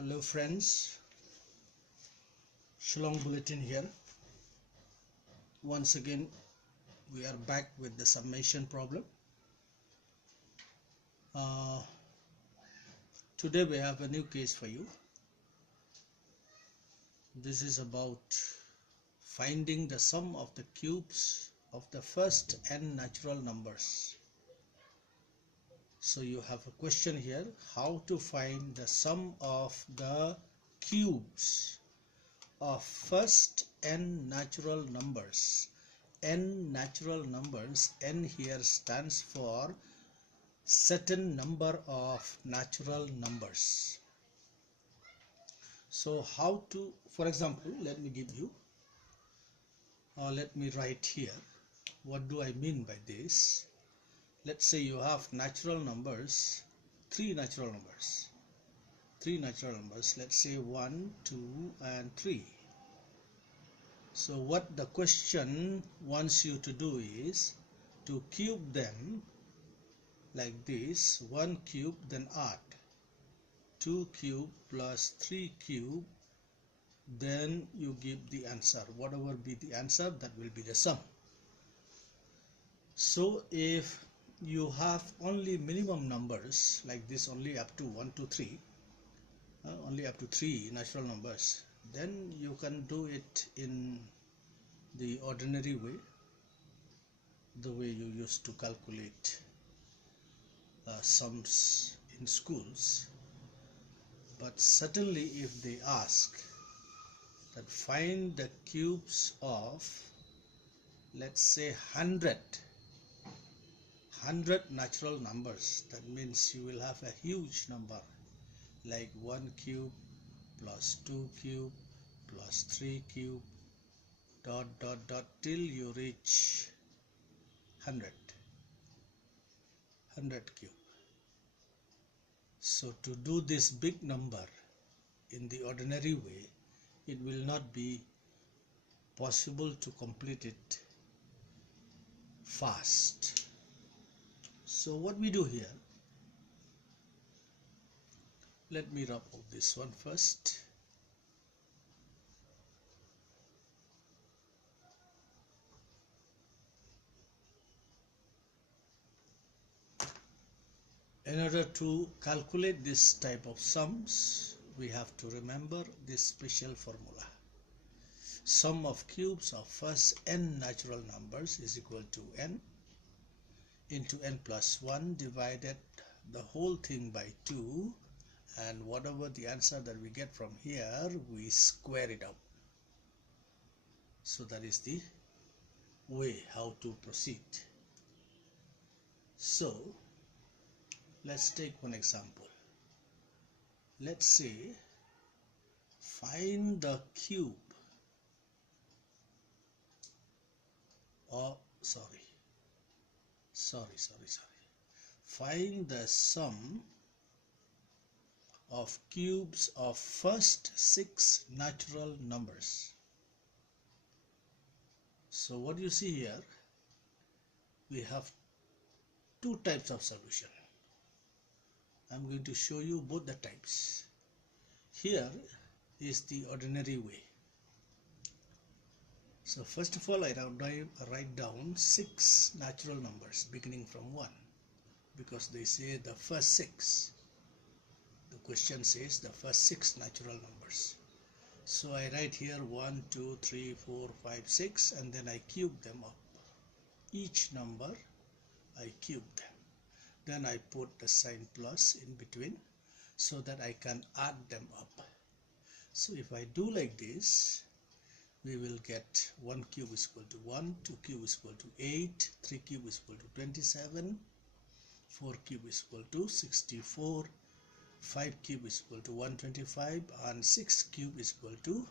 Hello friends, Shillong Bulletin here. Once again we are back with the summation problem. Today we have a new case for you. This is about finding the sum of the cubes of the first n natural numbers. So you have a question here, how to find the sum of the cubes of first n natural numbers. N natural numbers, n here stands for certain number of natural numbers. So how to, for example, let me give you, let me write here, what do I mean by this? Let's say you have natural numbers, three natural numbers, let's say 1, 2 and 3. So what the question wants you to do is to cube them like this, 1 cube, then add 2 cube plus 3 cube, then you give the answer. Whatever be the answer, that will be the sum. So if you have only minimum numbers like this, only up to 1, 2, 3, only up to 3 natural numbers, then you can do it in the ordinary way, the way you used to calculate sums in schools. But certainly if they ask that find the cubes of, let's say 100 natural numbers, that means you will have a huge number like 1 cube plus 2 cube plus 3 cube dot till you reach 100 cube. So to do this big number in the ordinary way, it will not be possible to complete it fast. So what we do here, let me rub out this one first. In order to calculate this type of sums, we have to remember this special formula. Sum of cubes of first n natural numbers is equal to n into n plus 1 divided the whole thing by 2, and whatever the answer that we get from here, we square it out. So that is the way how to proceed. So let's take one example. Let's say find the cube, or find the sum of cubes of first 6 natural numbers. So what you see here, we have two types of solution. I'm going to show you both the types. Here is the ordinary way. So first of all, I write down 6 natural numbers beginning from 1, because they say the first 6. The question says the first 6 natural numbers. So I write here 1, 2, 3, 4, 5, 6, and then I cube them up. Each number I cube them. Then I put the sign plus in between so that I can add them up. So if I do like this, we will get 1 cube is equal to 1, 2 cube is equal to 8, 3 cube is equal to 27, 4 cube is equal to 64, 5 cube is equal to 125, and 6 cube is equal to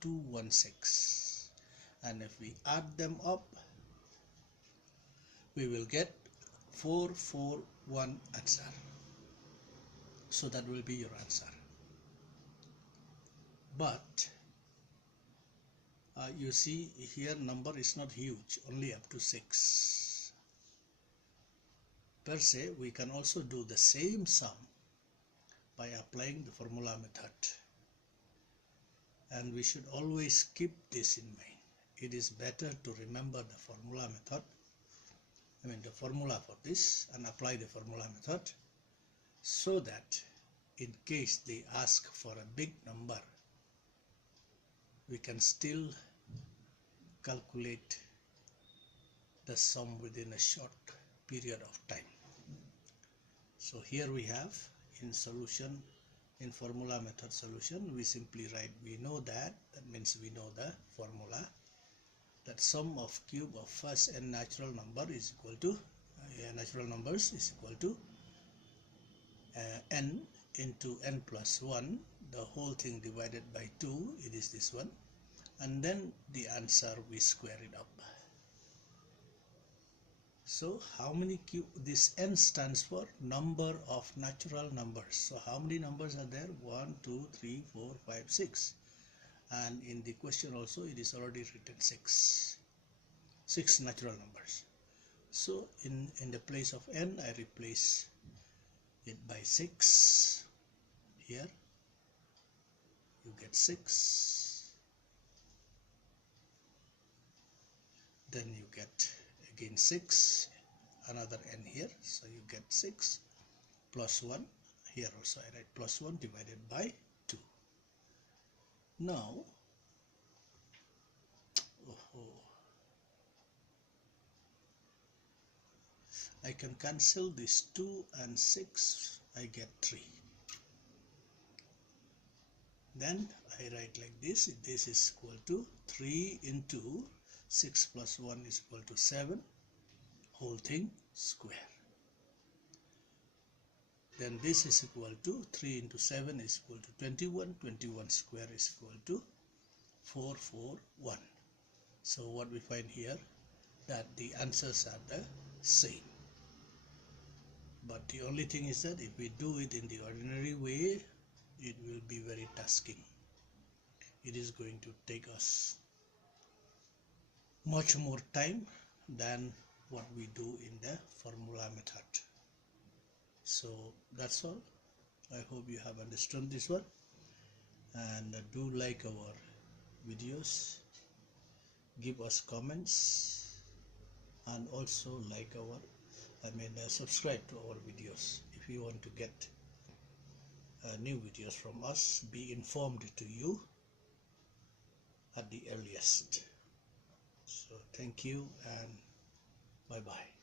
216. And if we add them up, we will get 441 answer. So that will be your answer. But you see here number is not huge, only up to 6. Per se, we can also do the same sum by applying the formula method. And we should always keep this in mind. It is better to remember the formula method, the formula for this, and apply the formula method, so that in case they ask for a big number, we can still calculate the sum within a short period of time. So here we have in solution, in formula method solution, we simply write, we know that means we know the formula, that sum of cube of first n natural number is equal to natural numbers is equal to n into n plus 1, the whole thing divided by 2, it is this one, and then the answer we square it up. So how many cube, this n stands for number of natural numbers. So how many numbers are there? 1, 2, 3, 4, 5, 6. And in the question also it is already written 6 natural numbers. So in the place of n, I replace it by 6. Here you get 6. Then you get again 6, another n here, so you get 6 plus 1. Here also I write plus 1 divided by 2. Now I can cancel this 2 and 6, I get 3. Then I write like this, this is equal to 3 into 6 plus 1 is equal to 7, whole thing square. Then this is equal to 3 into 7 is equal to 21, 21 square is equal to 441. So what we find here, that the answers are the same. But the only thing is that if we do it in the ordinary way, it will be very tasking. It is going to take us much more time than what we do in the formula method. So that's all. I hope you have understood this one, and do like our videos, give us comments, and also like our subscribe to our videos. If you want to get new videos from us, be informed to you at the earliest. So thank you and bye bye.